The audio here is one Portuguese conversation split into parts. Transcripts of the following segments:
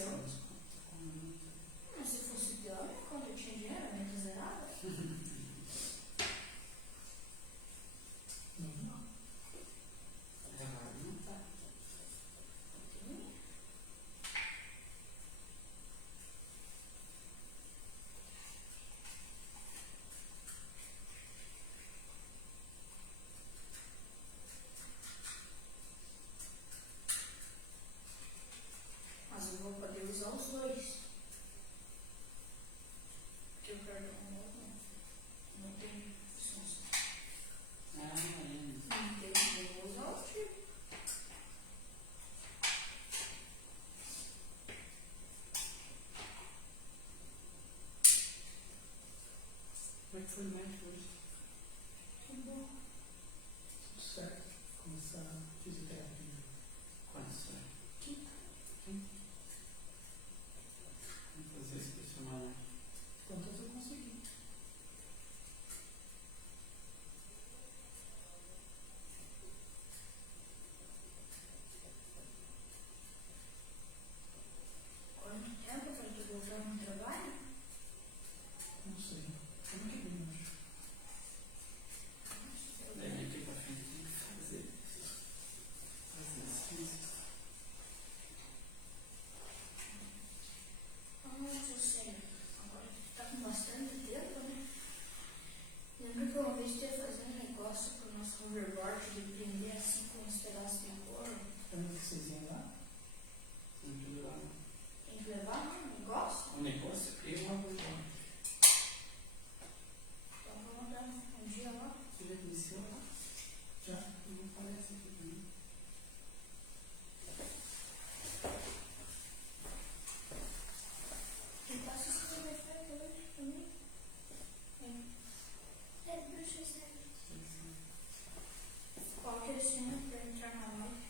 Eu? Mas se fosse pior, quando eu tinha dinheiro, eu nem zerava. Não. Errado não tá. Mas eu vou poder usar os dois. Porque o cartão não tem funções. Ah, é. Não tem, eu vou usar o tipo. Como é que foi o médico hoje? Tudo bom. Tudo certo. Começar a fisioterapia. Quando isso é? Quinta. Vamos fazer isso por semana. Quantas eu consegui? Quanto tempo para tu voltar no trabalho? Não sei. Como que vem hoje? Daí aqui pra frente tem que fazer exercícios. Nossa, sério. Agora tu tá com bastante tempo, né? Lembra que uma vez tu ia fazer um negócio pro nosso hoverboard de prender assim com uns pedaços de couro? Quando vocês iam lá? Tem que durar. Tem que levar no negócio? O negócio é uma coisa. Então vamos dar um dia lá. Você já conheceu lá? Já? Não parece aqui também. Quem passa esse telefone hoje também? Deixa eu sair. Qual que é a senha para entrar na live?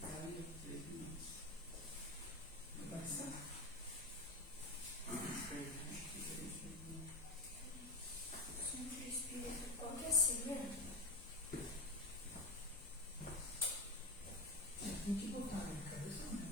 Tá aí, 3 minutos. Vai ser. Sempre espírito. Qual que é a senha? Tem que botar na minha cabeça, né?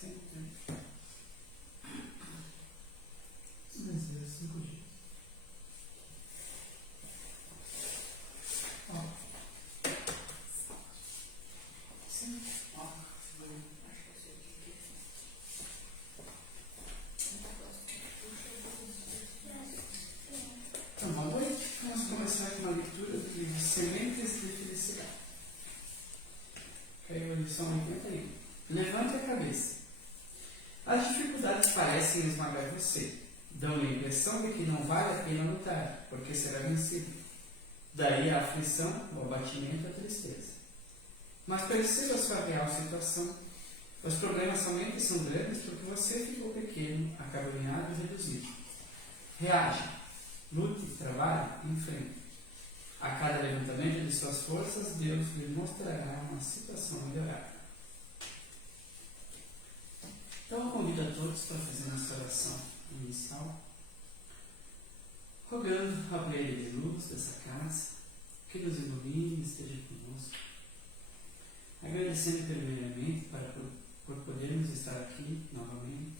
Sempre. Mas é 5 dias. Ó, Sim. Ó, acho que esse aqui. Então, boa noite. Vamos começar com uma leitura de Sementes de Felicidade. Caiu a lição 81. Levante a cabeça. As dificuldades parecem esmagar você. Dão-lhe a impressão de que não vale a pena lutar, porque será vencido. Daí a aflição, o abatimento e a tristeza. Mas perceba sua real situação. Os problemas somente são grandes porque você ficou pequeno, acabrunhado e reduzido. Reaja, lute, trabalhe, enfrente. A cada levantamento de suas forças, Deus lhe mostrará uma situação melhorada. Então eu convido a todos para fazer nossa oração inicial, rogando a brilho de luz dessa casa, que nos ilumine e esteja conosco. Agradecendo primeiramente por podermos estar aqui novamente,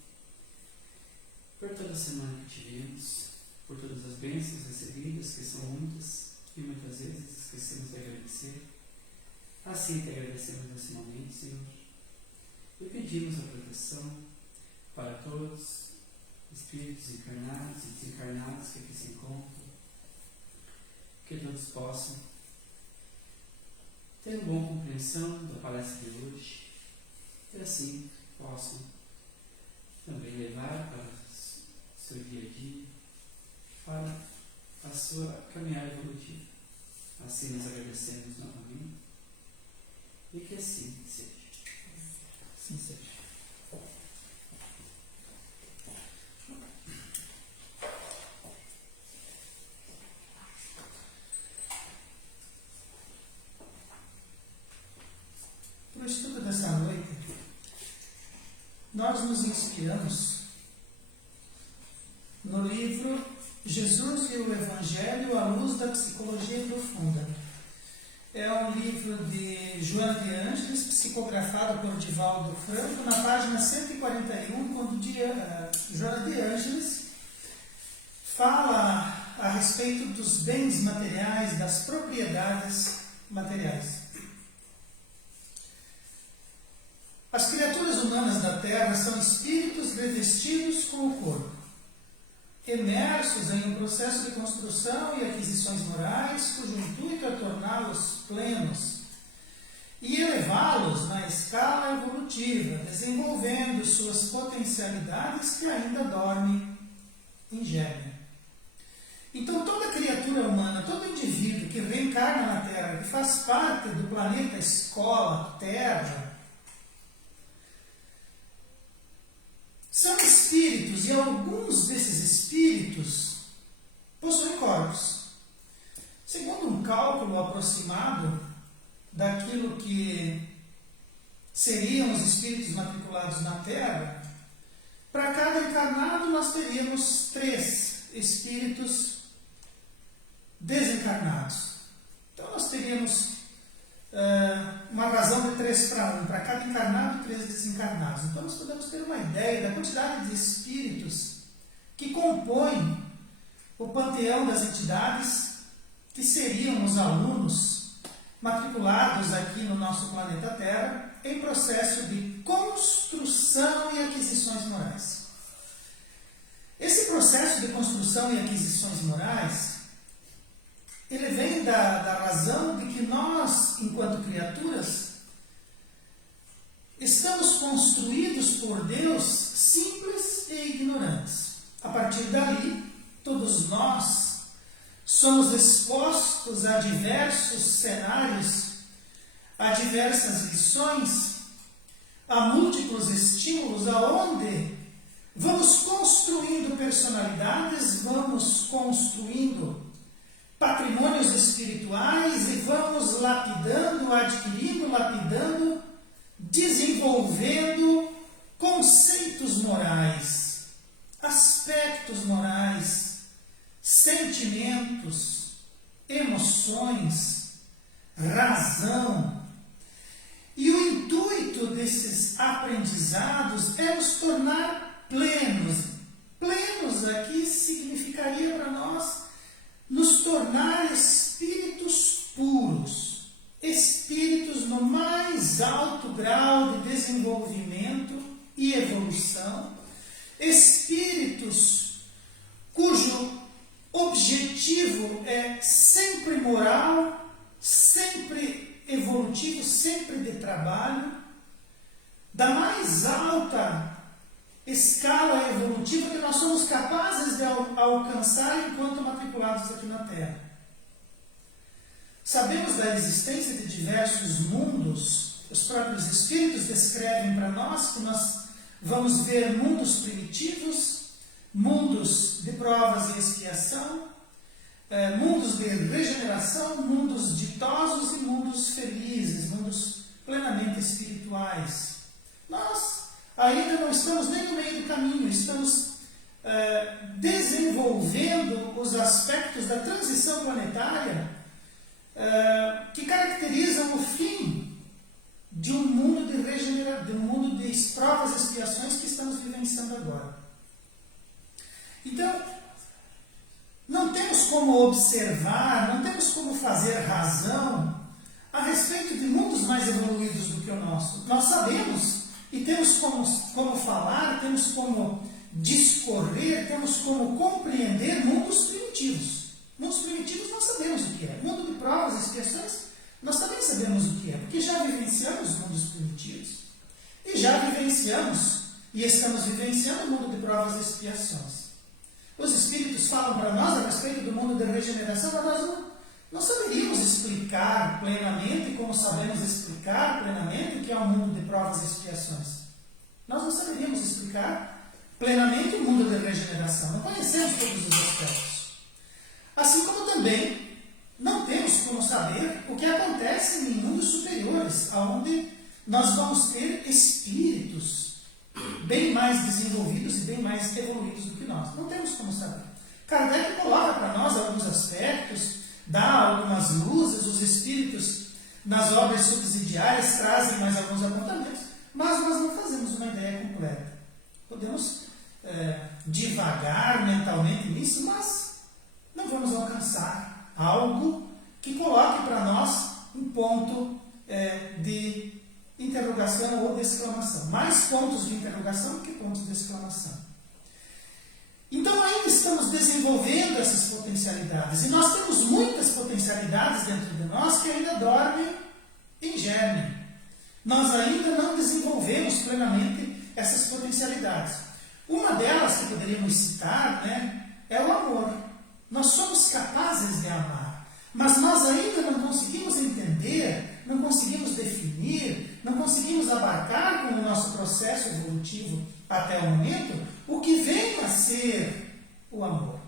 por toda a semana que tivemos, por todas as bênçãos recebidas, que são muitas e muitas vezes esquecemos de agradecer. Assim te agradecemos nesse momento, Senhor, e pedimos a proteção para todos, espíritos encarnados e desencarnados que aqui se encontram, que todos possam ter uma boa compreensão da palestra de hoje e assim possam também levar para o seu dia a dia, para a sua caminhada evolutiva. Assim nós agradecemos novamente e que assim seja. Sim, seja. nós nos inspiramos no livro Jesus e o Evangelho à Luz da Psicologia Profunda. É um livro de Joana de Ângeles, psicografado por Divaldo Franco, na página 141, quando Joana de Ângeles fala a respeito dos bens materiais, das propriedades materiais. As criaturas humanas da Terra são espíritos revestidos com o corpo, imersos em um processo de construção e aquisições morais, cujo intuito é torná-los plenos e elevá-los na escala evolutiva, desenvolvendo suas potencialidades que ainda dormem em gêmea. Então, toda criatura humana, todo indivíduo que reencarna na Terra, que faz parte do planeta Escola, Terra, são espíritos, e alguns desses espíritos possuem corpos. Segundo um cálculo aproximado daquilo que seriam os espíritos matriculados na Terra, para cada encarnado nós teríamos 3 espíritos desencarnados. Então nós teríamos uma razão de 3 para 1, para cada encarnado 3 desencarnados. Então nós podemos ter uma ideia da quantidade de espíritos que compõem o panteão das entidades que seriam os alunos matriculados aqui no nosso planeta Terra em processo de construção e aquisições morais. Esse processo de construção e aquisições morais, ele vem da razão de que nós, enquanto criaturas, estamos construídos por Deus simples e ignorantes. A partir dali, todos nós somos expostos a diversos cenários, a diversas lições, a múltiplos estímulos, aonde vamos construindo personalidades, vamos construindo patrimônios espirituais e vamos lapidando, adquirindo, lapidando, desenvolvendo conceitos morais, aspectos morais, sentimentos, emoções, razão. E o intuito desses aprendizados é nos tornar plenos. Plenos aqui significaria para nós nos tornar espíritos puros, espíritos no mais alto grau de desenvolvimento e evolução, espíritos cujo objetivo é sempre moral, sempre evolutivo, sempre de trabalho, da mais alta escala evolutiva que nós somos capazes de alcançar enquanto matriculados aqui na Terra. Sabemos da existência de diversos mundos, os próprios espíritos descrevem para nós que nós vamos ver mundos primitivos, mundos de provas e expiação, mundos de regeneração, mundos ditosos e mundos felizes, mundos plenamente espirituais. Nós ainda não estamos nem no meio do caminho, estamos desenvolvendo os aspectos da transição planetária que caracterizam o fim de um mundo de regeneração, de um mundo de provas e expiações que estamos vivenciando agora. Então, não temos como observar, não temos como fazer razão a respeito de mundos mais evoluídos do que o nosso. Nós sabemos e temos como falar, temos como discorrer, temos como compreender mundos primitivos. Mundos primitivos nós sabemos o que é. Mundo de provas e expiações, nós também sabemos o que é, porque já vivenciamos mundos primitivos. E já vivenciamos, e estamos vivenciando o mundo de provas e expiações. Os espíritos falam para nós a respeito do mundo de regeneração, mas nós não saberíamos explicar plenamente, como sabemos explicar plenamente o que é o mundo de provas e expiações. Nós não saberíamos explicar plenamente o mundo de regeneração. Não conhecemos todos os aspectos. Assim como também não temos como saber o que acontece em mundos superiores, onde nós vamos ter espíritos bem mais desenvolvidos e bem mais evoluídos do que nós. Não temos como saber. Kardec coloca para nós alguns aspectos, dá algumas luzes, os espíritos nas obras subsidiárias trazem mais alguns apontamentos, mas nós não fazemos uma ideia completa. Podemos divagar mentalmente nisso, mas não vamos alcançar algo que coloque para nós um ponto de interrogação ou de exclamação. Mais pontos de interrogação do que pontos de exclamação. Então ainda estamos desenvolvendo essas potencialidades. E nós temos muitas potencialidades dentro de nós que ainda dormem em germe. Nós ainda não desenvolvemos plenamente essas potencialidades. Uma delas que poderíamos citar, é o amor. Nós somos capazes de amar, mas nós ainda não conseguimos entender, não conseguimos definir, não conseguimos abarcar com o nosso processo evolutivo até o momento o que vem a ser o amor.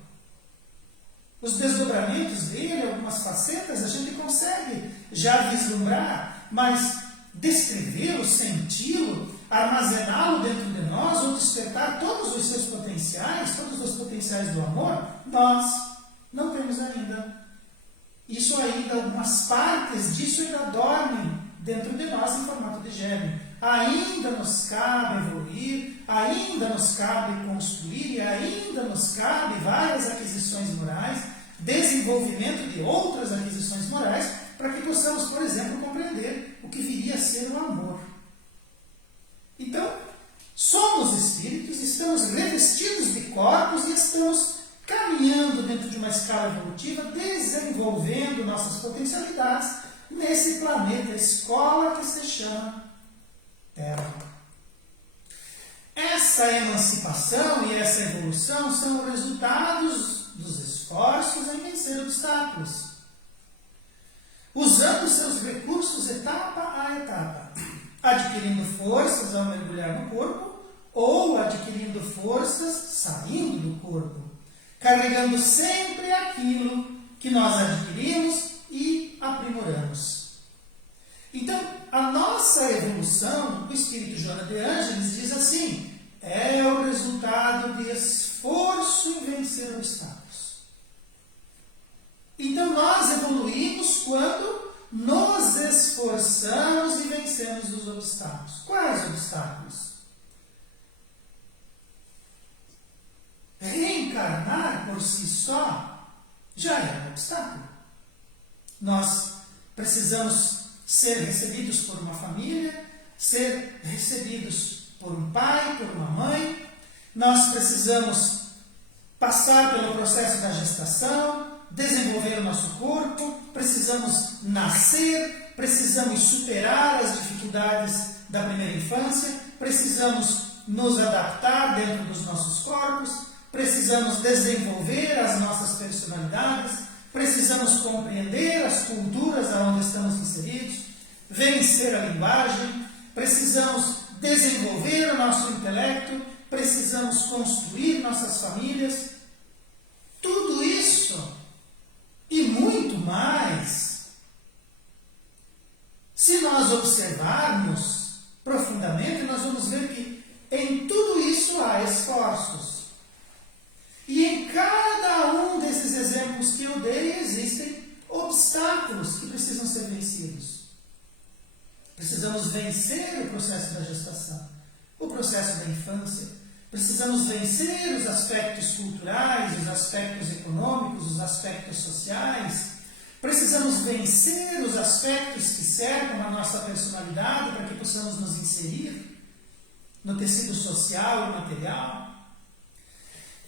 Os desdobramentos dele, algumas facetas, a gente consegue já vislumbrar, mas descrevê-lo, senti-lo, armazená-lo dentro de nós ou despertar todos os seus potenciais, todos os potenciais do amor, nós não temos ainda. Isso ainda, algumas partes disso ainda dormem dentro de nós em formato de germe. Ainda nos cabe evoluir, ainda nos cabe construir e ainda nos cabe várias aquisições morais, desenvolvimento de outras aquisições morais, para que possamos, por exemplo, compreender o que viria a ser o amor. Então, somos espíritos, estamos revestidos de corpos e estamos caminhando dentro de uma escala evolutiva, desenvolvendo nossas potencialidades nesse planeta escola que se chama Terra. Essa emancipação e essa evolução são resultados dos esforços em vencer obstáculos, usando seus recursos etapa a etapa, adquirindo forças ao mergulhar no corpo ou adquirindo forças saindo do corpo, carregando sempre aquilo que nós adquirimos e aprimoramos. Então, a nossa evolução, o Espírito Joana de Ângeles diz assim, é o resultado de esforço em vencer obstáculos. Então, nós evoluímos quando nos esforçamos e vencemos os obstáculos. Quais obstáculos? Reencarnar por si só já é um obstáculo. Nós precisamos ser recebidos por uma família, ser recebidos por um pai, por uma mãe. Nós precisamos passar pelo processo da gestação, desenvolver o nosso corpo, precisamos nascer, precisamos superar as dificuldades da primeira infância, precisamos nos adaptar dentro dos nossos corpos, precisamos desenvolver as nossas personalidades, precisamos compreender as culturas aonde estamos inseridos, vencer a linguagem, precisamos desenvolver o nosso intelecto, precisamos construir nossas famílias. Tudo isso e muito mais, se nós observarmos profundamente, nós vamos ver que em tudo isso há esforços. E em cada um desses exemplos que eu dei, existem obstáculos que precisam ser vencidos. Precisamos vencer o processo da gestação, o processo da infância. Precisamos vencer os aspectos culturais, os aspectos econômicos, os aspectos sociais. Precisamos vencer os aspectos que cercam a nossa personalidade para que possamos nos inserir no tecido social e material.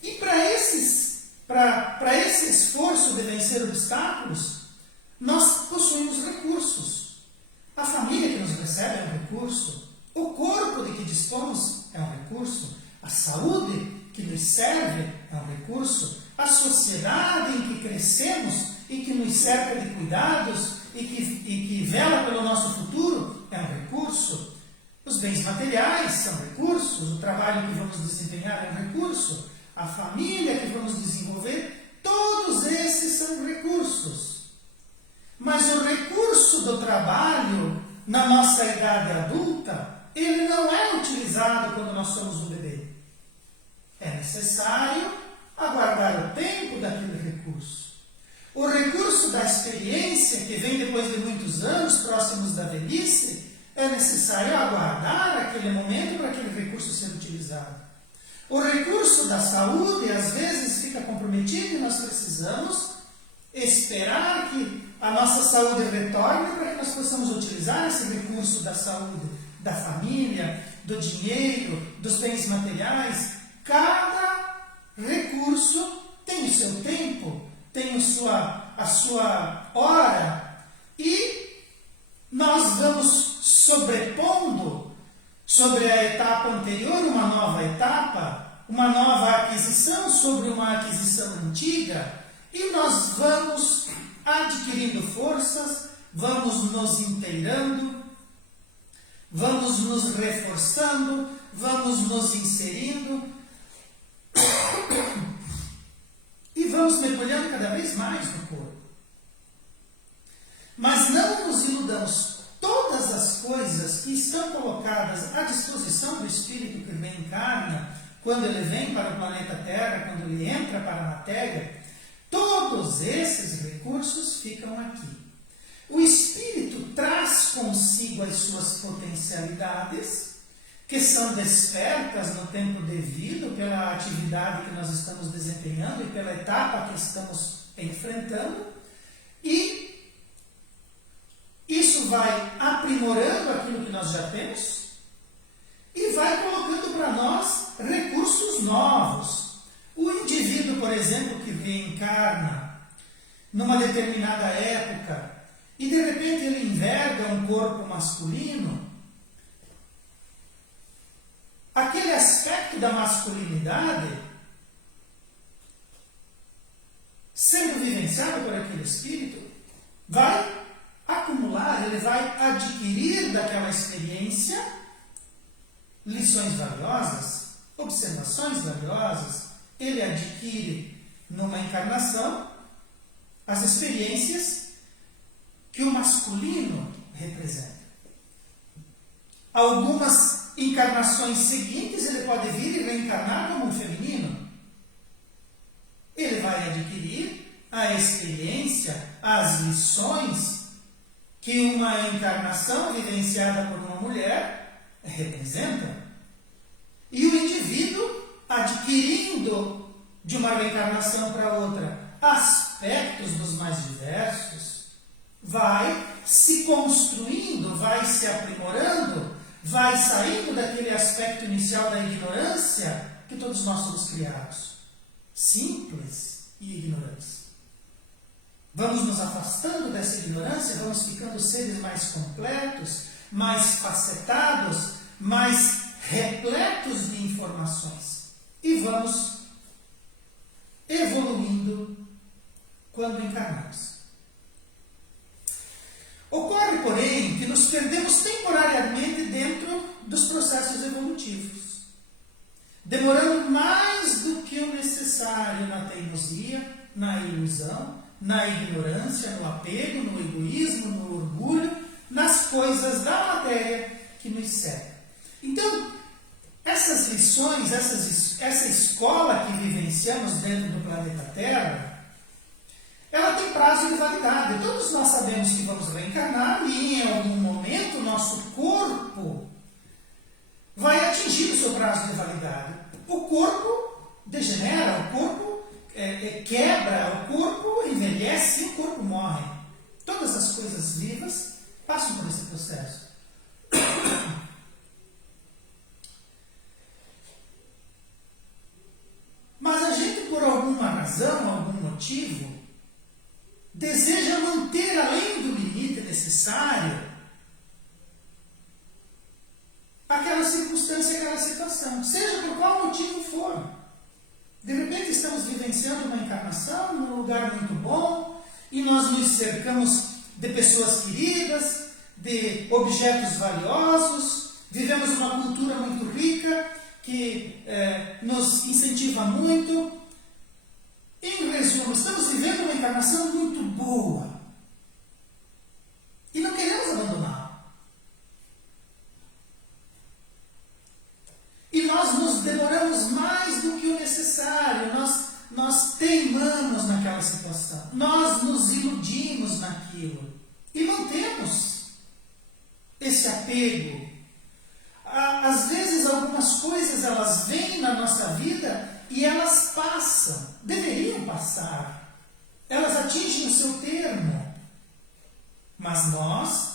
E para esse esforço de vencer obstáculos, nós possuímos recursos. A família que nos recebe é um recurso, o corpo de que dispomos é um recurso, a saúde que nos serve é um recurso, a sociedade em que crescemos e que nos cerca de cuidados e que vela pelo nosso futuro é um recurso, os bens materiais são recursos, o trabalho que vamos desempenhar é um recurso, a família que vamos desenvolver, todos esses são recursos. Mas o recurso do trabalho na nossa idade adulta ele não é utilizado quando nós somos um bebê. É necessário aguardar o tempo daquele recurso. O recurso da experiência, que vem depois de muitos anos, próximos da velhice, é necessário aguardar aquele momento para aquele recurso ser utilizado. O recurso da saúde, às vezes, fica comprometido e nós precisamos esperar que a nossa saúde retorne para que nós possamos utilizar esse recurso da saúde, da família, do dinheiro, dos bens materiais. Cada recurso tem o seu tempo, tem a sua hora, e nós vamos sobrepondo sobre a etapa anterior uma nova etapa, uma nova aquisição sobre uma aquisição antiga, e nós vamos adquirindo forças, vamos nos inteirando, vamos nos reforçando, vamos nos inserindo e vamos mergulhando cada vez mais no corpo. Mas não nos iludamos. Todas as coisas que estão colocadas à disposição do espírito que reencarna, quando ele vem para o planeta Terra, quando ele entra para a matéria, todos esses recursos ficam aqui. O espírito traz consigo as suas potencialidades, que são despertas no tempo devido pela atividade que nós estamos desempenhando e pela etapa que estamos enfrentando, e isso vai aprimorando aquilo que nós já temos e vai colocando para nós recursos novos. O indivíduo, por exemplo, que reencarna numa determinada época e de repente ele enverga um corpo masculino, aquele aspecto da masculinidade, sendo vivenciado por aquele espírito, vai acumular, ele vai adquirir daquela experiência lições valiosas, observações valiosas. Ele adquire numa encarnação as experiências que o masculino representa. Algumas encarnações seguintes ele pode vir e reencarnar como um feminino. Ele vai adquirir a experiência, as lições que uma encarnação vivenciada por uma mulher representa. E o indivíduo, adquirindo de uma reencarnação para outra aspectos dos mais diversos, vai se construindo, vai se aprimorando, vai saindo daquele aspecto inicial da ignorância que todos nós somos criados, simples e ignorantes. Vamos nos afastando dessa ignorância, vamos ficando seres mais completos, mais facetados, mais repletos de informações. E vamos evoluindo quando encarnamos. Ocorre, porém, que nos perdemos temporariamente dentro dos processos evolutivos, demorando mais do que o necessário na teimosia, na ilusão, na ignorância, no apego, no egoísmo, no orgulho, nas coisas da matéria que nos cercam. Então, essas lições, essa escola que vivenciamos dentro do planeta Terra, ela tem prazo de validade. Todos nós sabemos que vamos reencarnar e em algum momento o nosso corpo vai atingir o seu prazo de validade. O corpo degenera, o corpo quebra, o corpo envelhece e o corpo morre. Todas as coisas vivas passam por esse processo. Mas a gente, por alguma razão, algum motivo, deseja manter além do limite necessário aquela circunstância, aquela situação, seja por qual motivo for. De repente estamos vivenciando uma encarnação num lugar muito bom e nós nos cercamos de pessoas queridas, de objetos valiosos, vivemos uma cultura muito rica que nos incentiva muito. Em resumo, estamos vivendo uma encarnação muito boa e não queremos abandoná-la. naquela situação. Nós nos iludimos naquilo e mantemos esse apego. Às vezes algumas coisas elas vêm na nossa vida e elas passam, deveriam passar. Elas atingem o seu termo. Mas nós,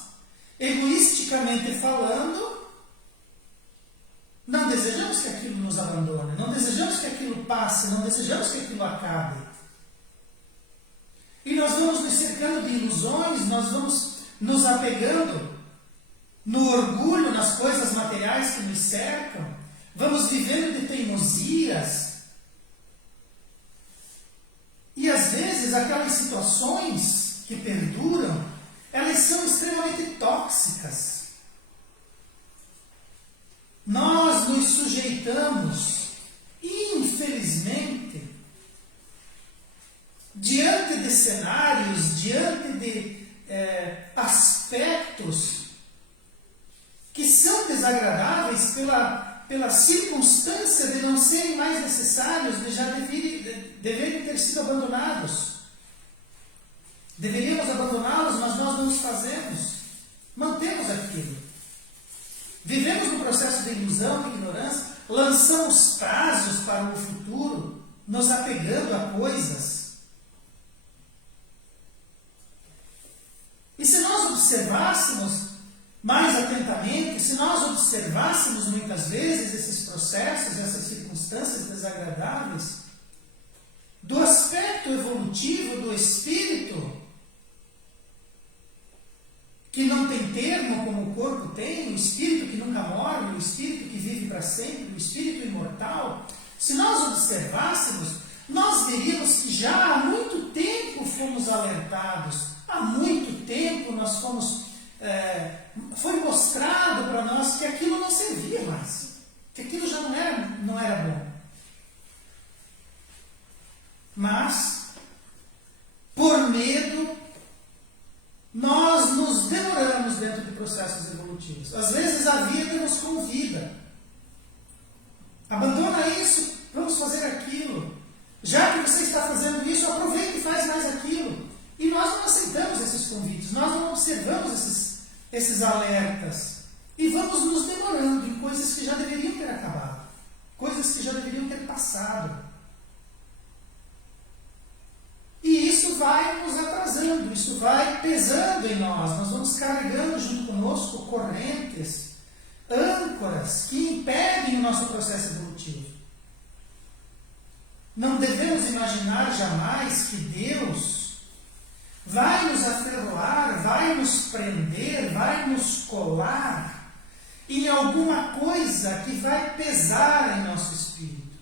egoisticamente falando, não desejamos que aquilo nos abandone, não desejamos que aquilo passe, não desejamos que aquilo acabe. E nós vamos nos cercando de ilusões, nós vamos nos apegando no orgulho, nas coisas materiais que nos cercam, vamos vivendo de teimosias. E às vezes aquelas situações que perduram, elas são extremamente tóxicas. Nós nos sujeitamos, infelizmente, diante de cenários, diante de aspectos que são desagradáveis pela circunstância de não serem mais necessários, de já deverem ter sido abandonados. Deveríamos abandoná-los, mas nós não os fazemos. Mantemos aquilo. Vivemos no processo de ilusão, de ignorância, lançamos prazos para o futuro, nos apegando a coisas. E se nós observássemos mais atentamente, se nós observássemos muitas vezes esses processos, essas circunstâncias desagradáveis, do aspecto evolutivo do espírito, que não tem termo como o corpo tem, o espírito que nunca morre, o espírito que vive para sempre, o espírito imortal, se nós observássemos, nós veríamos que já há muito tempo fomos alertados, há muito tempo nós fomos, foi mostrado para nós que aquilo não servia mais, que aquilo já não era bom. Mas, por medo, nós nos demoramos dentro de processos evolutivos. Às vezes a vida nos convida. Abandona isso, vamos fazer aquilo. Já que você está fazendo isso, aproveita e faz mais aquilo. E nós não aceitamos esses convites, nós não observamos esses alertas. E vamos nos demorando em coisas que já deveriam ter acabado. Coisas que já deveriam ter passado. E isso vai nos atrasando, isso vai pesando em nós. Nós vamos carregando junto conosco correntes, âncoras que impedem o nosso processo evolutivo. Não devemos imaginar jamais que Deus vai nos aferroar, vai nos prender, vai nos colar em alguma coisa que vai pesar em nosso espírito.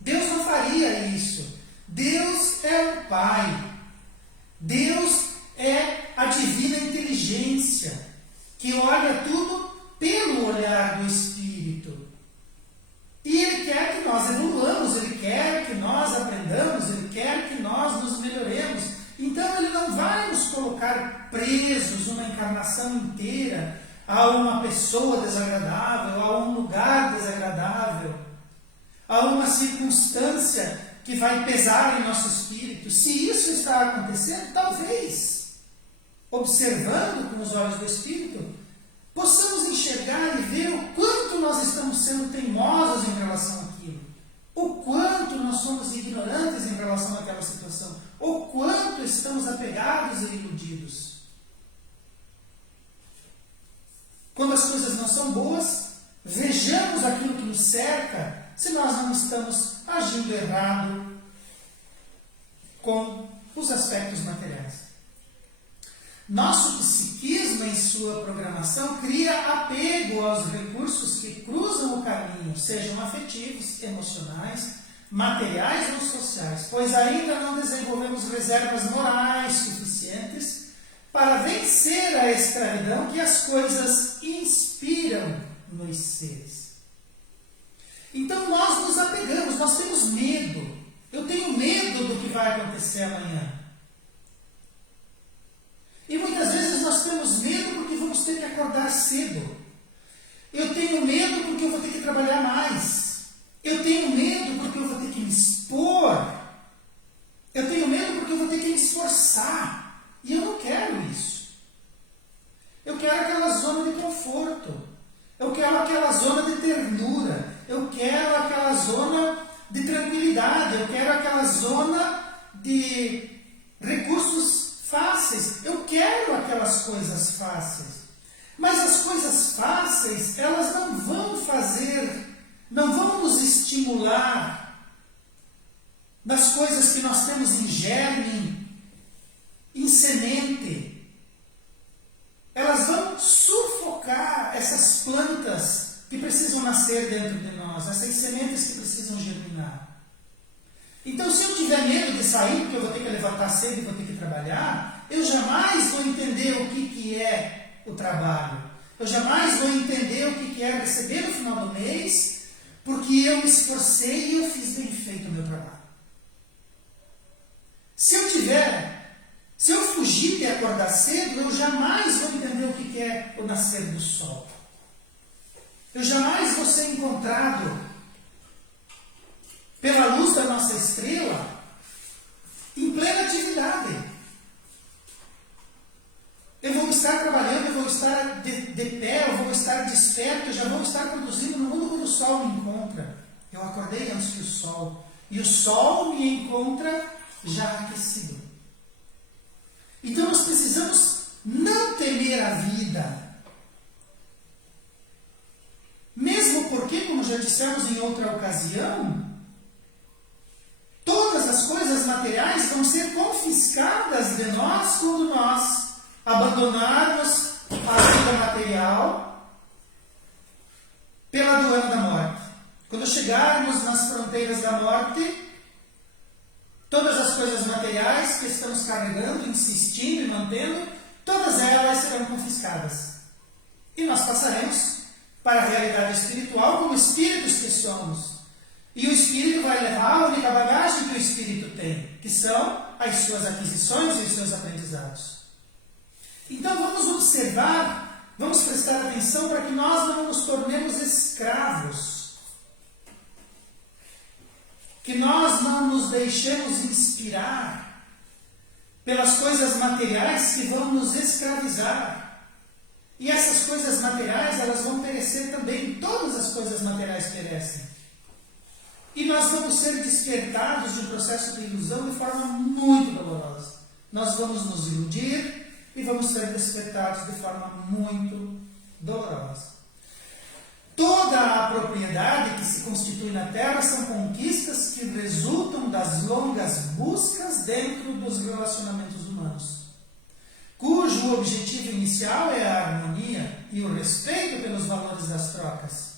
Deus não faria isso. Deus é o Pai. Deus é a divina inteligência que olha tudo pelo olhar do Espírito. E Ele quer que nós evoluamos, Ele quer que nós aprendamos, Ele quer que nós nos melhoremos. Então Ele não vai nos colocar presos uma encarnação inteira a uma pessoa desagradável, a um lugar desagradável, a uma circunstância que vai pesar em nosso espírito. Se isso está acontecendo, talvez, observando com os olhos do Espírito, possamos enxergar e ver o quanto nós estamos sendo teimosos em relação àquilo, o quanto nós somos ignorantes em relação àquela situação, o quanto estamos apegados e iludidos. Quando as coisas não são boas, vejamos aquilo que nos cerca, se nós não estamos agindo errado com os aspectos materiais. Nosso psiquismo, em sua programação, cria apego aos recursos que cruzam o caminho, sejam afetivos, emocionais, materiais ou sociais, pois ainda não desenvolvemos reservas morais suficientes para vencer a escravidão que as coisas inspiram nos seres. Então nós nos apegamos, nós temos medo. Eu tenho medo do que vai acontecer amanhã. E muitas vezes nós temos medo porque vamos ter que acordar cedo. Eu tenho medo porque eu vou ter que trabalhar mais. Eu tenho medo porque eu vou ter que me expor. Eu zona de tranquilidade, eu quero aquela zona de recursos fáceis, eu quero aquelas coisas fáceis. Mas as coisas fáceis, elas não vão nos estimular nas coisas que nós temos em germe, em semente. Elas vão sufocar essas plantas que precisam nascer dentro de nós, essas sementes que precisam germinar. Então, se eu tiver medo de sair, porque eu vou ter que levantar cedo e vou ter que trabalhar, eu jamais vou entender o que é o trabalho. Eu jamais vou entender o que é receber no final do mês, porque eu me esforcei e eu fiz bem feito o meu trabalho. Se eu fugir de acordar cedo, eu jamais vou entender o que é o nascer do sol. Eu jamais vou ser encontrado pela luz da nossa estrela em plena atividade. Eu vou estar trabalhando, eu vou estar de pé, eu vou estar desperto, eu já vou estar produzindo no mundo quando o sol me encontra. Eu acordei antes que o sol. E o sol me encontra já aquecido. Então nós precisamos não temer a vida. Mesmo porque, como já dissemos em outra ocasião, todas as coisas materiais vão ser confiscadas de nós quando nós abandonarmos a vida material pela doana da morte. Quando chegarmos nas fronteiras da morte, todas as coisas materiais que estamos carregando, insistindo e mantendo, todas elas serão confiscadas. E nós passaremos para a realidade espiritual como espíritos que somos. E o espírito vai levar a única bagagem que o espírito tem, que são as suas aquisições e os seus aprendizados. Então vamos observar, vamos prestar atenção para que nós não nos tornemos escravos. Que nós não nos deixemos inspirar pelas coisas materiais que vão nos escravizar. E essas coisas materiais, elas vão perecer também, todas as coisas materiais perecem. E nós vamos ser despertados de um processo de ilusão de forma muito dolorosa. Nós vamos nos iludir e vamos ser despertados de forma muito dolorosa. Toda a propriedade que se constitui na Terra são conquistas que resultam das longas buscas dentro dos relacionamentos humanos, cujo objetivo inicial é a harmonia e o respeito pelos valores das trocas,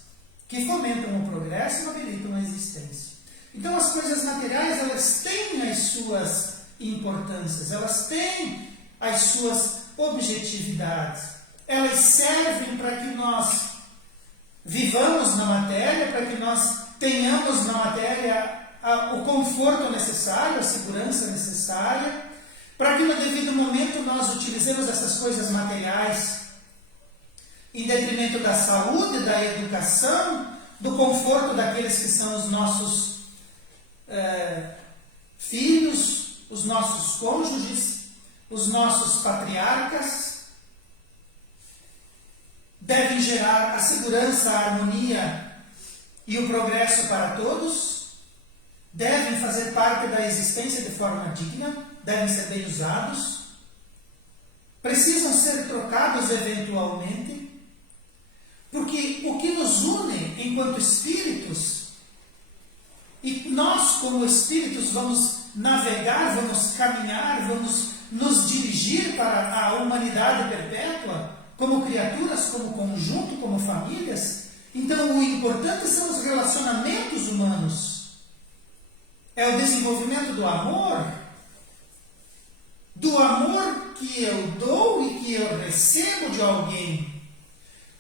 que fomentam o progresso e habilitam a existência. Então as coisas materiais, elas têm as suas importâncias, elas têm as suas objetividades. Elas servem para que nós vivamos na matéria, para que nós tenhamos na matéria o conforto necessário, a segurança necessária, para que no devido momento nós utilizemos essas coisas materiais em detrimento da saúde, da educação, do conforto daqueles que são os nossos filhos, os nossos cônjuges, os nossos patriarcas. Devem gerar a segurança, a harmonia e o progresso para todos. Devem fazer parte da existência de forma digna, devem ser bem usados. Precisam ser trocados eventualmente, porque o que nos une enquanto espíritos, e nós como espíritos vamos navegar, vamos caminhar, vamos nos dirigir para a humanidade perpétua, como criaturas, como conjunto, como famílias. Então o importante são os relacionamentos humanos. É o desenvolvimento do amor que eu dou e que eu recebo de alguém,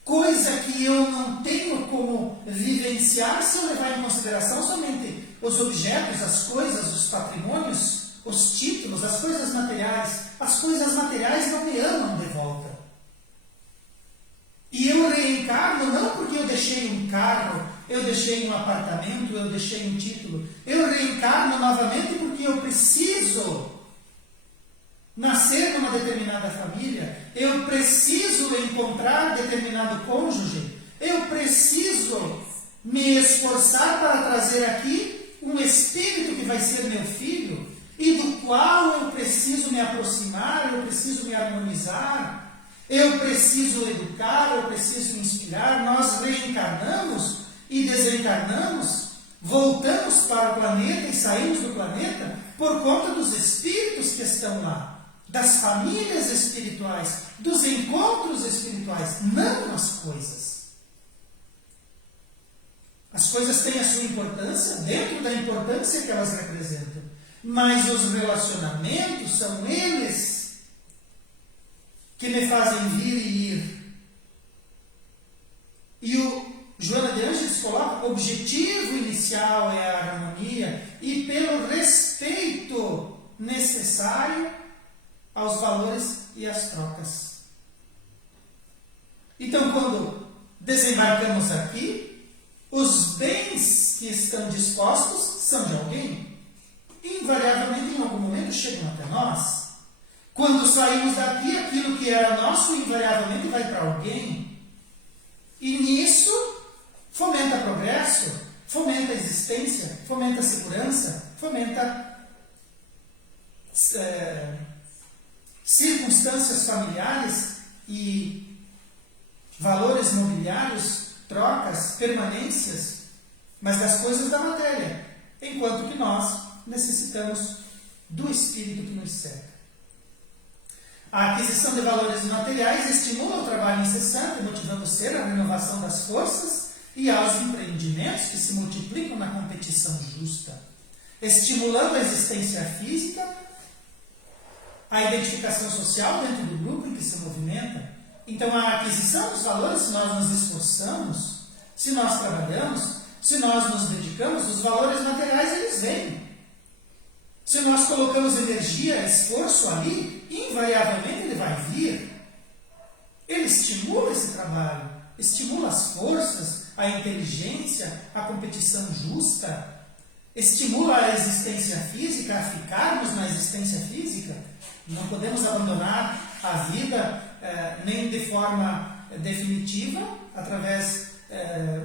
coisa que eu não tenho como vivenciar se eu levar em consideração somente os objetos, as coisas, os patrimônios, os títulos, as coisas materiais. As coisas materiais não me amam de volta. E eu reencarno não porque eu deixei um carro, eu deixei um apartamento, eu deixei um título. Eu reencarno novamente porque eu preciso nascer numa determinada família, eu preciso encontrar determinado cônjuge, eu preciso me esforçar para trazer aqui um espírito que vai ser meu filho e do qual eu preciso me aproximar, eu preciso me harmonizar, eu preciso educar, eu preciso me inspirar. Nós reencarnamos e desencarnamos, voltamos para o planeta e saímos do planeta por conta dos espíritos que estão lá, das famílias espirituais, dos encontros espirituais, não as coisas. As coisas têm a sua importância dentro da importância que elas representam, mas os relacionamentos são eles que me fazem vir e ir. E o Joana de Ângeles coloca: o objetivo inicial é a harmonia e pelo respeito necessário aos valores e às trocas. Então, quando desembarcamos aqui, os bens que estão dispostos são de alguém. Invariavelmente, em algum momento, chegam até nós. Quando saímos daqui, aquilo que era nosso, invariavelmente, vai para alguém. E nisso, fomenta progresso, fomenta a existência, fomenta a segurança, fomenta circunstâncias familiares e valores mobiliários, trocas, permanências, mas das coisas da matéria, enquanto que nós necessitamos do espírito que nos cerca. A aquisição de valores materiais estimula o trabalho incessante, motivando o ser, a renovação das forças e aos empreendimentos que se multiplicam na competição justa, estimulando a existência física, a identificação social dentro do grupo em que se movimenta. Então, a aquisição dos valores, se nós nos esforçamos, se nós trabalhamos, se nós nos dedicamos, os valores materiais, eles vêm. Se nós colocamos energia, esforço ali, invariavelmente ele vai vir. Ele estimula esse trabalho, estimula as forças, a inteligência, a competição justa, estimula a existência física, a ficarmos na existência física. Não podemos abandonar a vida nem de forma definitiva, através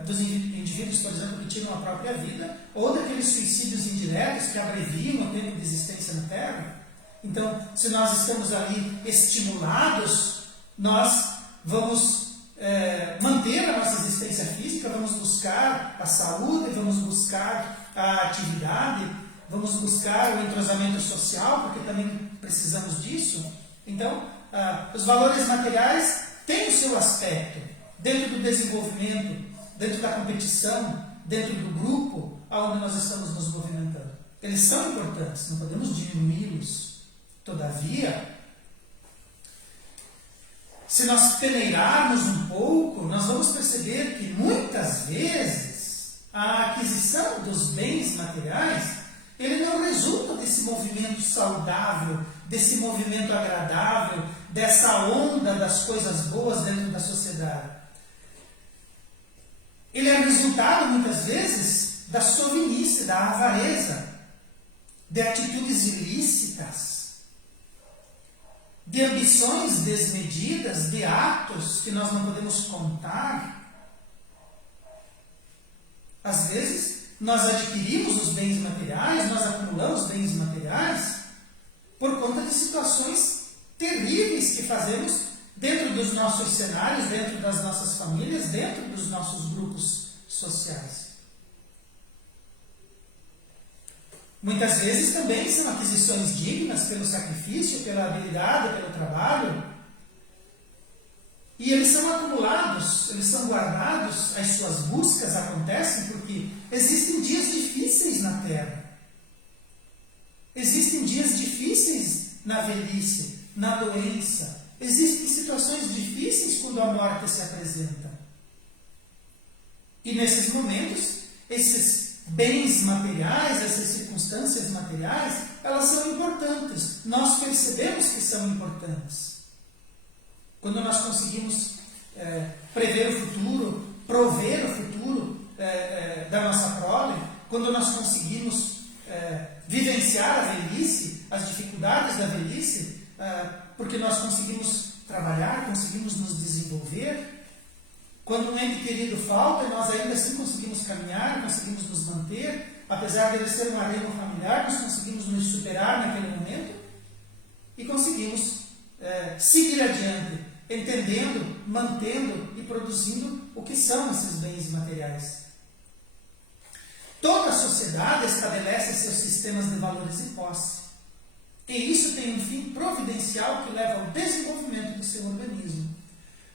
dos indivíduos, por exemplo, que tiram a própria vida, ou daqueles suicídios indiretos que abreviam o tempo de existência na Terra. Então, se nós estamos ali estimulados, nós vamos manter a nossa existência física, vamos buscar a saúde, vamos buscar a atividade, vamos buscar o entrosamento social, porque também precisamos disso. Então, os valores materiais têm o seu aspecto dentro do desenvolvimento, dentro da competição, dentro do grupo onde nós estamos nos movimentando. Eles são importantes, não podemos diminuí-los. Todavia, se nós peneirarmos um pouco, nós vamos perceber que muitas vezes a aquisição dos bens materiais, ele não resulta desse movimento saudável, desse movimento agradável, dessa onda das coisas boas dentro da sociedade. Ele é resultado, muitas vezes, da sovinice, da avareza, de atitudes ilícitas, de ambições desmedidas, de atos que nós não podemos contar. Às vezes, nós adquirimos os bens materiais, nós acumulamos bens materiais por conta de situações terríveis que fazemos dentro dos nossos cenários, dentro das nossas famílias, dentro dos nossos grupos sociais. Muitas vezes também são aquisições dignas pelo sacrifício, pela habilidade, pelo trabalho. E eles são acumulados, eles são guardados, as suas buscas acontecem porque existem dias difíceis na Terra. Existem dias difíceis na velhice, na doença. Existem situações difíceis quando a morte se apresenta. E nesses momentos, esses bens materiais, essas circunstâncias materiais, elas são importantes. Nós percebemos que são importantes. Quando nós conseguimos prever o futuro, prover o futuro da nossa prole, quando nós conseguimos vivenciar a velhice, as dificuldades da velhice, porque nós conseguimos trabalhar, conseguimos nos desenvolver, Quando um ente querido falta, nós ainda assim conseguimos caminhar, conseguimos nos manter, apesar de ele ser um arrego familiar, nós conseguimos nos superar naquele momento e conseguimos seguir adiante, entendendo, mantendo e produzindo o que são esses bens materiais. Toda a sociedade estabelece seus sistemas de valores e posse. E isso tem um fim providencial que leva ao desenvolvimento do seu organismo,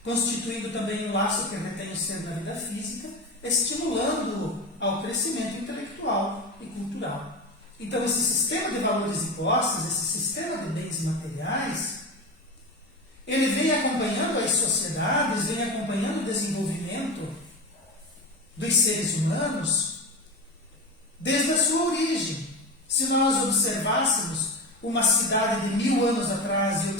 constituindo também um laço que retém o ser na vida física, estimulando-o ao crescimento intelectual e cultural. Então, esse sistema de valores e posses, esse sistema de bens materiais, ele vem acompanhando as sociedades, vem acompanhando o desenvolvimento dos seres humanos desde a sua origem. Se nós observássemos uma cidade de 1000 anos atrás e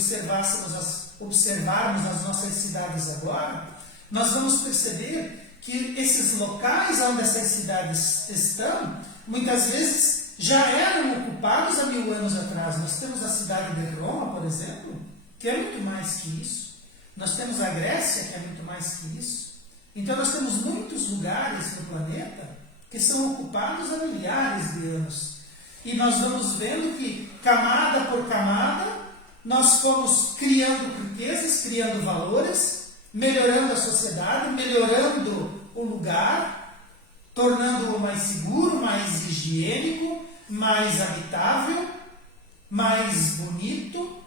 observarmos as nossas cidades agora, nós vamos perceber que esses locais onde essas cidades estão, muitas vezes já eram ocupados há 1000 anos atrás. Nós temos a cidade de Roma, por exemplo, que é muito mais que isso. Nós temos a Grécia, que é muito mais que isso. Então nós temos muitos lugares no planeta que são ocupados há milhares de anos. E nós vamos vendo que, camada por camada, nós fomos criando riquezas, criando valores, melhorando a sociedade, melhorando o lugar, tornando-o mais seguro, mais higiênico, mais habitável, mais bonito.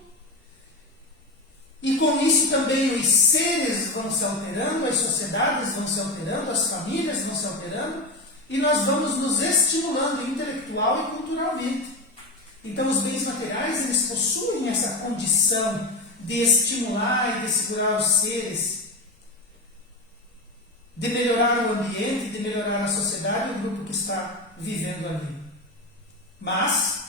E com isso também os seres vão se alterando, as sociedades vão se alterando, as famílias vão se alterando, e nós vamos nos estimulando intelectual e culturalmente. Então os bens materiais, eles possuem essa condição de estimular e de segurar os seres, de melhorar o ambiente, de melhorar a sociedade e o grupo que está vivendo ali. Mas,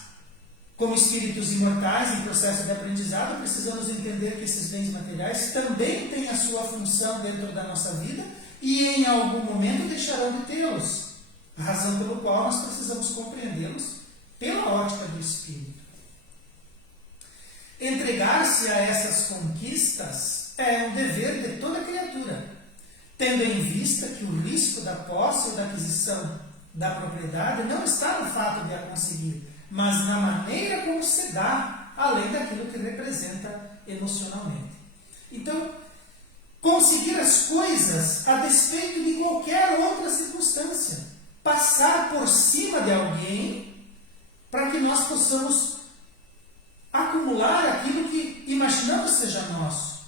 como espíritos imortais em processo de aprendizado, precisamos entender que esses bens materiais também têm a sua função dentro da nossa vida e em algum momento deixarão de tê-los. A razão pelo qual nós precisamos compreendê-los pela ótica do espírito. Entregar-se a essas conquistas é um dever de toda criatura, tendo em vista que o risco da posse ou da aquisição da propriedade não está no fato de a conseguir, mas na maneira como se dá, além daquilo que representa emocionalmente. Então, conseguir as coisas a despeito de qualquer outra circunstância, passar por cima de alguém para que nós possamos acumular aquilo que imaginamos seja nosso,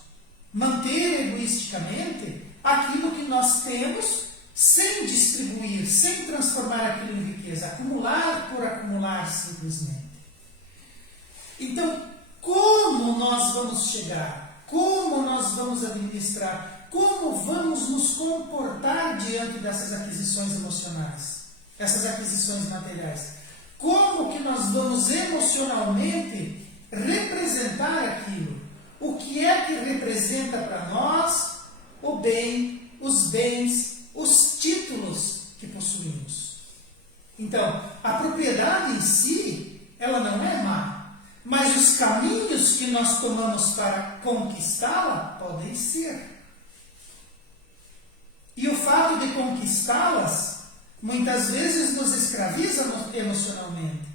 manter egoisticamente aquilo que nós temos sem distribuir, sem transformar aquilo em riqueza, acumular por acumular simplesmente. Então, como nós vamos chegar? Como nós vamos administrar? Como vamos nos comportar diante dessas aquisições emocionais, essas aquisições materiais? Como que nós vamos emocionalmente representar aquilo? O que é que representa para nós o bem, os bens, os títulos que possuímos? Então, a propriedade em si, ela não é má, mas os caminhos que nós tomamos para conquistá-la podem ser. E o fato de conquistá-las, muitas vezes nos escraviza emocionalmente,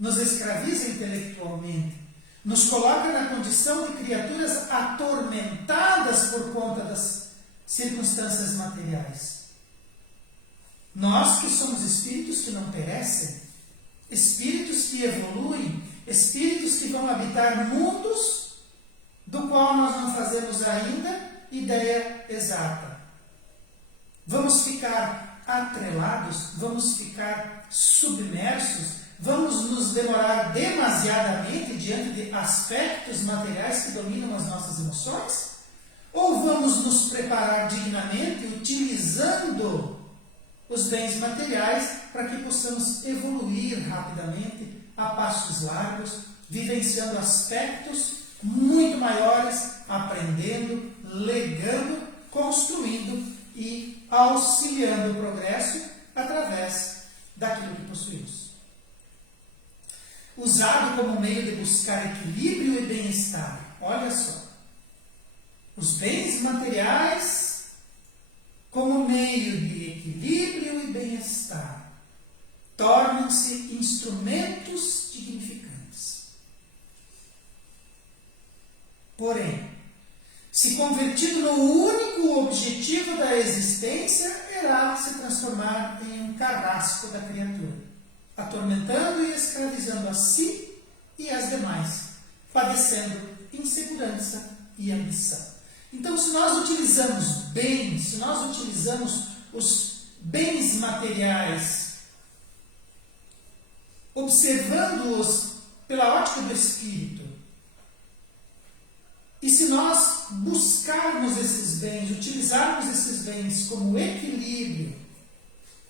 nos escraviza intelectualmente, nos coloca na condição de criaturas atormentadas por conta das circunstâncias materiais. Nós que somos espíritos que não perecem, espíritos que evoluem, espíritos que vão habitar mundos do qual nós não fazemos ainda ideia exata. Vamos ficar atrelados, vamos ficar submersos, vamos nos demorar demasiadamente diante de aspectos materiais que dominam as nossas emoções? Ou vamos nos preparar dignamente utilizando os bens materiais para que possamos evoluir rapidamente, a passos largos, vivenciando aspectos muito maiores, aprendendo, legando, construindo e auxiliando o progresso através daquilo que possuímos. Usado como meio de buscar equilíbrio e bem-estar. Olha só. Os bens materiais como meio de equilíbrio e bem-estar, tornam-se instrumentos dignificantes. Porém, se convertido no único objetivo da existência, irá se transformar em um carrasco da criatura, atormentando e escravizando a si e as demais, padecendo insegurança e ambição. Então, se nós utilizamos bem, se nós utilizamos os bens materiais, observando-os pela ótica do espírito, e se nós buscarmos esses bens, utilizarmos esses bens como equilíbrio,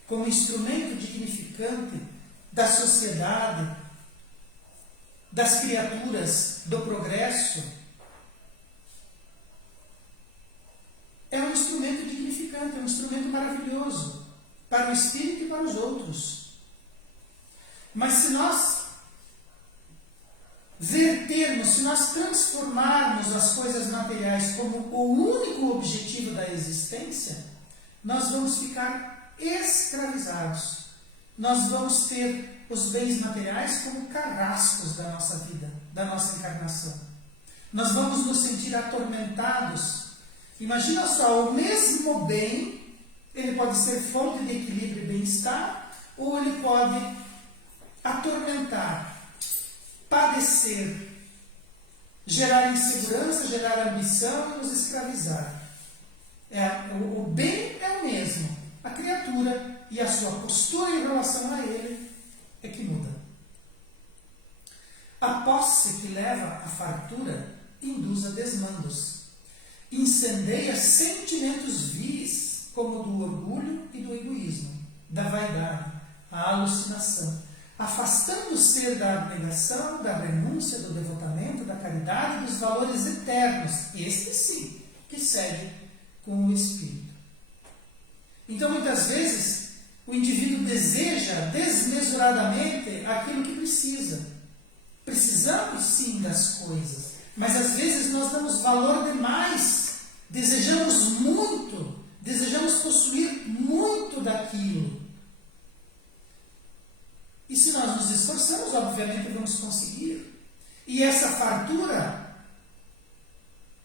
como instrumento dignificante da sociedade, das criaturas, do progresso, é um instrumento dignificante, é um instrumento maravilhoso para o espírito e para os outros. Mas se nós vertermos, se nós transformarmos as coisas materiais como o único objetivo da existência, nós vamos ficar escravizados. Nós vamos ter os bens materiais como carrascos da nossa vida, da nossa encarnação. Nós vamos nos sentir atormentados. Imagina só, o mesmo bem, ele pode ser fonte de equilíbrio e bem-estar, ou ele pode atormentar, padecer, gerar insegurança, gerar ambição e nos escravizar. O bem é o mesmo. A criatura e a sua postura em relação a ele é que muda. A posse que leva à fartura induz a desmandos. Incendeia sentimentos vis, como o do orgulho e do egoísmo, da vaidade, a alucinação, afastando o ser da abnegação, da renúncia, do devotamento, da caridade e dos valores eternos, este sim, que segue com o Espírito. Então, muitas vezes, o indivíduo deseja desmesuradamente aquilo que precisa. Precisamos sim das coisas, mas às vezes nós damos valor demais, desejamos muito, desejamos possuir muito daquilo. E se nós nos esforçamos, obviamente vamos conseguir. E essa fartura,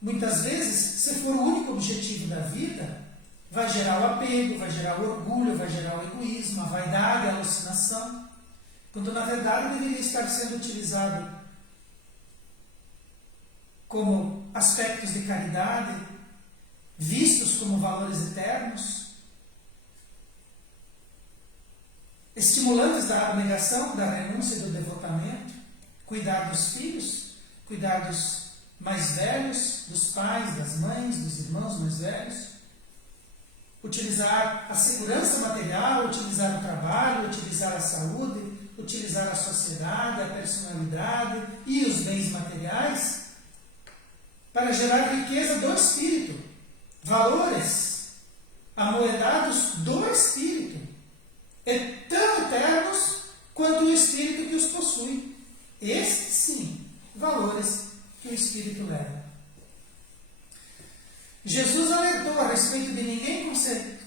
muitas vezes, se for o único objetivo da vida, vai gerar o apego, vai gerar o orgulho, vai gerar o egoísmo, a vaidade, a alucinação, quando na verdade deveria estar sendo utilizado como aspectos de caridade, vistos como valores eternos, estimulantes da abnegação, da renúncia e do devotamento, cuidar dos filhos, cuidar dos mais velhos, dos pais, das mães, dos irmãos mais velhos, utilizar a segurança material, utilizar o trabalho, utilizar a saúde, utilizar a sociedade, a personalidade e os bens materiais para gerar riqueza do espírito, valores amoedados do espírito, tão eternos quanto o espírito que os possui. Estes, sim, valores que o espírito leva. Jesus alertou a respeito de ninguém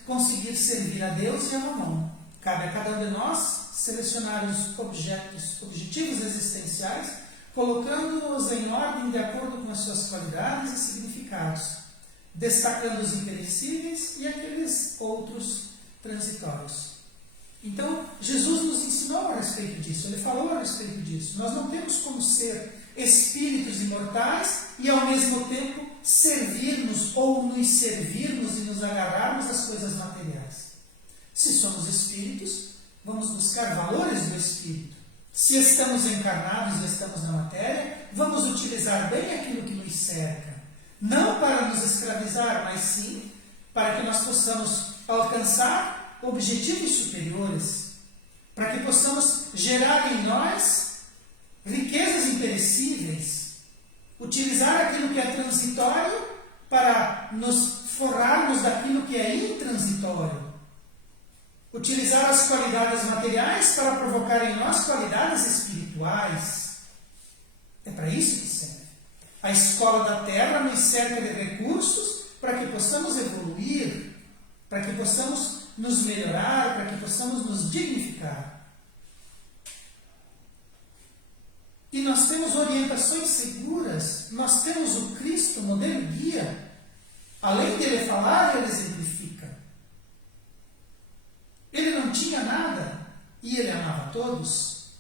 conseguir servir a Deus e a Mamon. Cabe a cada um de nós selecionar os objetivos existenciais, colocando-os em ordem de acordo com as suas qualidades e significados, destacando os imperecíveis e aqueles outros transitórios. Então, Jesus nos ensinou a respeito disso, ele falou a respeito disso. Nós não temos como ser espíritos imortais e ao mesmo tempo servirmos ou nos servirmos e nos agarrarmos das coisas materiais. Se somos espíritos, vamos buscar valores do espírito. Se estamos encarnados e estamos na matéria, vamos utilizar bem aquilo que nos cerca. Não para nos escravizar, mas sim para que nós possamos alcançar objetivos superiores, para que possamos gerar em nós riquezas imperecíveis, utilizar aquilo que é transitório para nos forrarmos daquilo que é intransitório, utilizar as qualidades materiais para provocar em nós qualidades espirituais. É para isso que serve. A escola da Terra nos cerca de recursos para que possamos evoluir, para que possamos nos melhorar, para que possamos nos dignificar. E nós temos orientações seguras, nós temos o Cristo, modelo guia. Além dele falar, ele exemplifica. Ele não tinha nada e ele amava todos.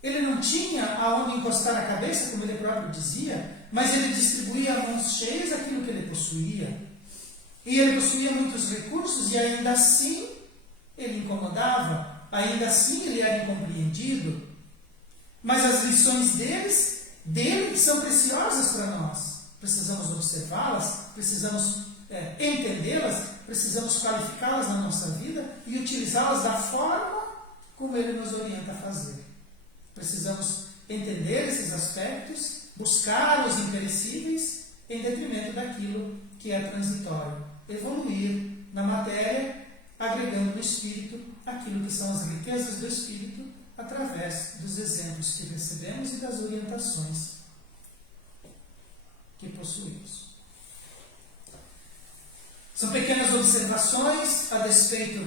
Ele não tinha aonde encostar a cabeça, como ele próprio dizia, mas ele distribuía a mãos cheias aquilo que ele possuía. E ele possuía muitos recursos e ainda assim ele incomodava, ainda assim ele era incompreendido. Mas as lições dele são preciosas para nós. Precisamos observá-las, precisamos entendê-las, precisamos qualificá-las na nossa vida e utilizá-las da forma como ele nos orienta a fazer. Precisamos entender esses aspectos, buscar os imperecíveis em detrimento daquilo que é transitório. Evoluir na matéria, agregando no espírito aquilo que são as riquezas do espírito através dos exemplos que recebemos e das orientações que possuímos. São pequenas observações a despeito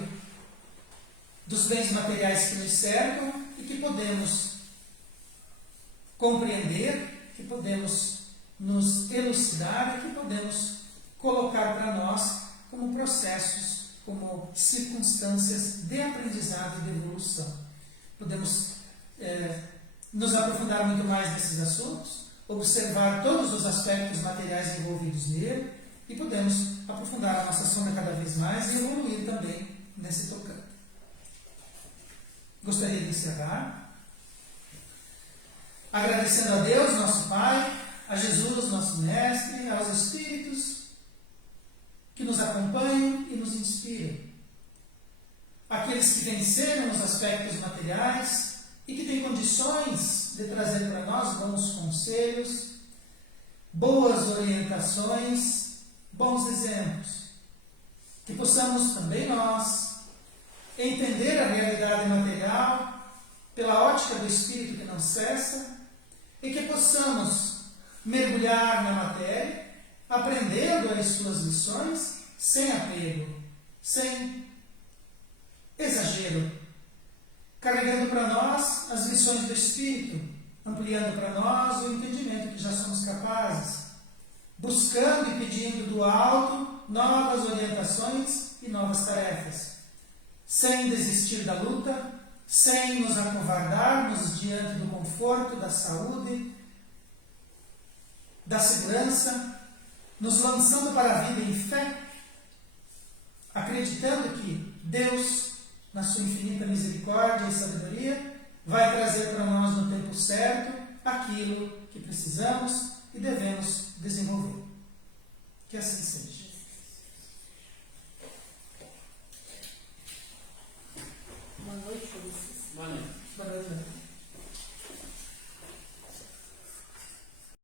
dos bens materiais que nos cercam e que podemos compreender, que podemos nos elucidar e que podemos colocar para nós como processos, como circunstâncias de aprendizado e de evolução. Podemos nos aprofundar muito mais nesses assuntos, observar todos os aspectos materiais envolvidos nele e podemos aprofundar a nossa sombra cada vez mais e evoluir também nesse tocante. Gostaria de encerrar agradecendo a Deus, nosso Pai, a Jesus, nosso Mestre, aos Espíritos que nos acompanham e nos inspiram. Aqueles que venceram os aspectos materiais e que têm condições de trazer para nós bons conselhos, boas orientações, bons exemplos. Que possamos também nós entender a realidade material pela ótica do Espírito que não cessa e que possamos mergulhar na matéria, aprendendo as suas lições, sem apego, sem exagero, carregando para nós as lições do Espírito, ampliando para nós o entendimento que já somos capazes, buscando e pedindo do alto novas orientações e novas tarefas, sem desistir da luta, sem nos acovardarmos diante do conforto, da saúde, da segurança, nos lançando para a vida em fé, acreditando que Deus, na sua infinita misericórdia e sabedoria, vai trazer para nós no tempo certo aquilo que precisamos e devemos desenvolver. Que assim seja. Boa noite para vocês. Boa noite. Boa noite.